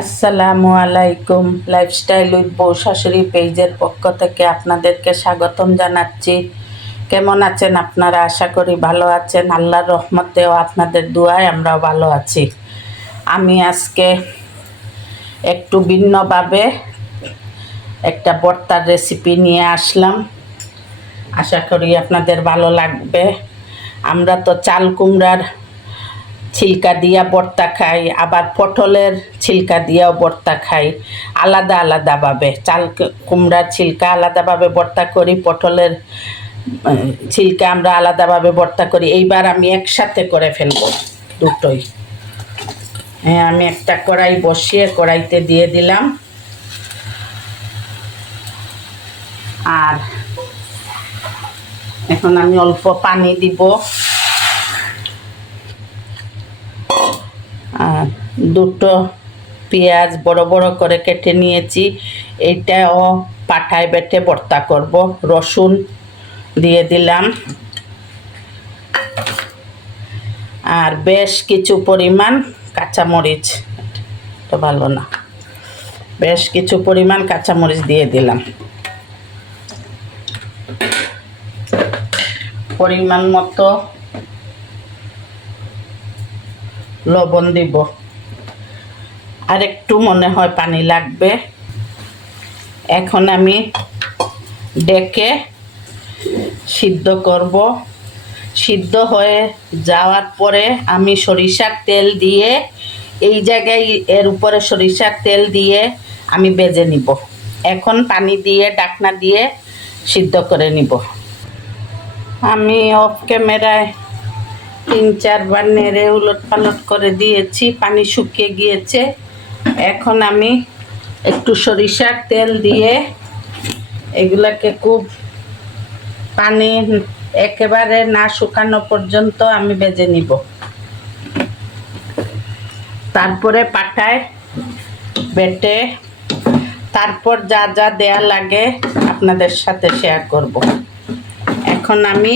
আসসালামু আলাইকুম। Lifestyle with বউ শাশুড়ি পেজের পক্ষ থেকে আপনাদেরকে স্বাগতম জানাচ্ছি। কেমন আছেন আপনারা? আশা করি ভালো আছেন। আল্লাহর রহমতেও আপনাদের দুয়ায় আমরাও ভালো আছি। আমি আজকে একটু ভিন্নভাবে একটা ভর্তার রেসিপি নিয়ে আসলাম। আশা করি আপনাদের ভালো লাগবে। আমরা তো চাল কুমড়ার ছিলকা দিয়া ভর্তা খাই, আবার পটলের ছিলকা দিয়াও ভর্তা খাই। আলাদা আলাদাভাবে চাল কুমড়ার ছিলকা আলাদাভাবে ভর্তা করি, পটলের ছিলকা আমরা আলাদাভাবে ভর্তা করি। এইবার আমি একসাথে করে ফেলব দুটোই। হ্যাঁ আমি একটা কড়াই বসিয়ে কড়াইতে দিয়ে দিলাম। আর এখন আমি অল্প পানি দিব। দুটো পেঁয়াজ বড় বড় করে কেটে নিয়েছি। এইটাও পাঠায় বেটে ভর্তা করব। রসুন দিয়ে দিলাম। আর বেশ কিছু পরিমাণ কাঁচামরিচ। তো ভালো না। বেশ কিছু পরিমাণ কাঁচামরিচ দিয়ে দিলাম। পরিমাণ মতো লবণ দিব। আর একটু মনে হয় পানি লাগবে। এখন আমি ডেকে সিদ্ধ করব। সিদ্ধ হয়ে যাওয়ার পরে আমি সরিষার তেল দিয়ে এই জায়গায় এর উপরে সরিষার তেল দিয়ে আমি বেজে নিব। এখন পানি দিয়ে, ডাকনা দিয়ে সিদ্ধ করে নিব। আমি অফ ক্যামেরায় তিন চারবার নেড়ে উলট পালট করে দিয়েছি, পানি শুকিয়ে গিয়েছে। এখন আমি একটু সরিষার তেল দিয়ে এগুলাকে খুব পানি একেবারে না শুকানো পর্যন্ত আমি বেজে নিব। তারপরে পাটায় বেটে তারপর যা যা দেয়া লাগে আপনাদের সাথে শেয়ার করব। এখন আমি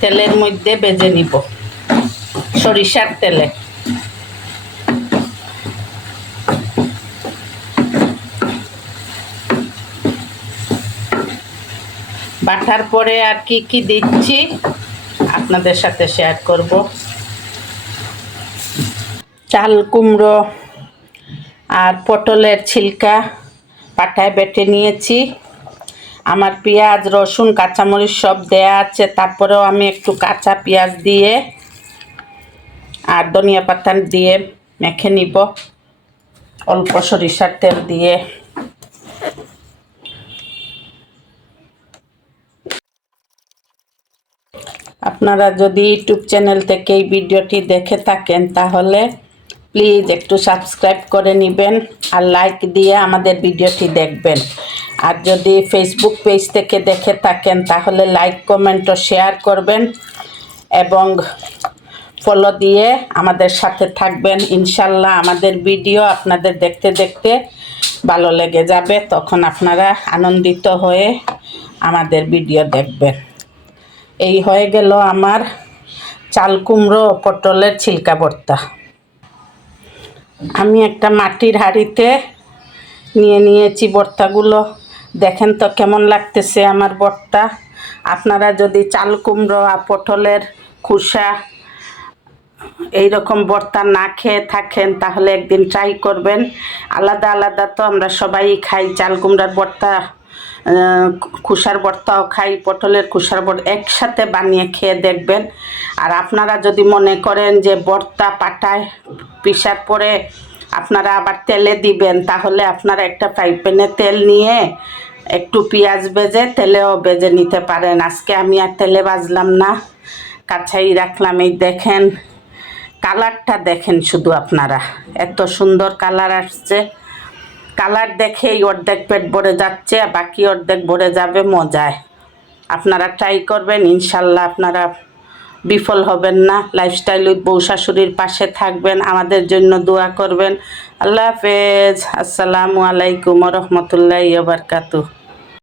তেলের মধ্যে বেজে নিব। সরিষার তেলে। বাটার পরে আর কি কি দিচ্ছি আপনাদের সাথে শেয়ার করব। চাল, কুমড়ো আর পটলের ছিলকা পাটায় বেটে নিয়েছি। আমার পেঁয়াজ, রসুন, কাঁচামরিচ সব দেয়া আছে। তারপরেও আমি একটু কাঁচা পেঁয়াজ দিয়ে আর ধনিয়া পাতা দিয়ে মেখে নিব। অল্প সরিষার তেল দিয়ে। আপনারা যদি ইউটিউব চ্যানেল থেকে এই ভিডিওটি দেখে থাকেন, তাহলে প্লিজ একটু সাবস্ক্রাইব করে নেবেন আর লাইক দিয়ে আমাদের ভিডিওটি দেখবেন। আর যদি ফেসবুক পেজ থেকে দেখে থাকেন, তাহলে লাইক কমেন্ট ও শেয়ার করবেন এবং ফলো দিয়ে আমাদের সাথে থাকবেন। ইনশাল্লাহ আমাদের ভিডিও আপনাদের দেখতে দেখতে ভালো লেগে যাবে। তখন আপনারা আনন্দিত হয়ে আমাদের ভিডিও দেখবেন। এই হয়ে গেল আমার চাল কুমড়ো পটলের ছিলকা ভর্তা। আমি একটা মাটির হাঁড়িতে নিয়ে নিয়েছি বর্তাগুলো। দেখেন তো কেমন লাগতেছে আমার বর্তা। আপনারা যদি চাল কুমড়ো আর পটলের খুসা এইরকম বর্তা না খেয়ে থাকেন, তাহলে একদিন ট্রাই করবেন। আলাদা আলাদা তো আমরা সবাই খাই চাল কুমড়ার ভর্তা খুসার ভর্তাও খাই, পটলের খুসার ভর্তা একসাথে বানিয়ে খেয়ে দেখবেন। আর আপনারা যদি মনে করেন যে ভর্তা পাটায় পিসার পরে আপনারা আবার তেলে দিবেন, তাহলে আপনারা একটা ফ্রাই প্যানে তেল নিয়ে একটু পেঁয়াজ বেজে তেলেও বেজে নিতে পারেন। আজকে আমি আর তেলে বাজলাম না কাছাই রাখলাম। এই দেখেন, কালারটা দেখেন শুধু আপনারা। এত সুন্দর কালার আসছে। কালার দেখেই অর্ধেক পেট ভরে যাচ্ছে বাকি অর্ধেক ভরে যাবে মজায়। আপনারা ট্রাই করবেন, ইনশাল্লাহ আপনারা বিফল হবেন না। লাইফস্টাইল উইথ বউ শাশুড়ির পাশে থাকবেন, আমাদের জন্য দোয়া করবেন। আল্লাহ হাফেজ। আসসালামু আলাইকুম রহমতুল্লাহ বারকাতু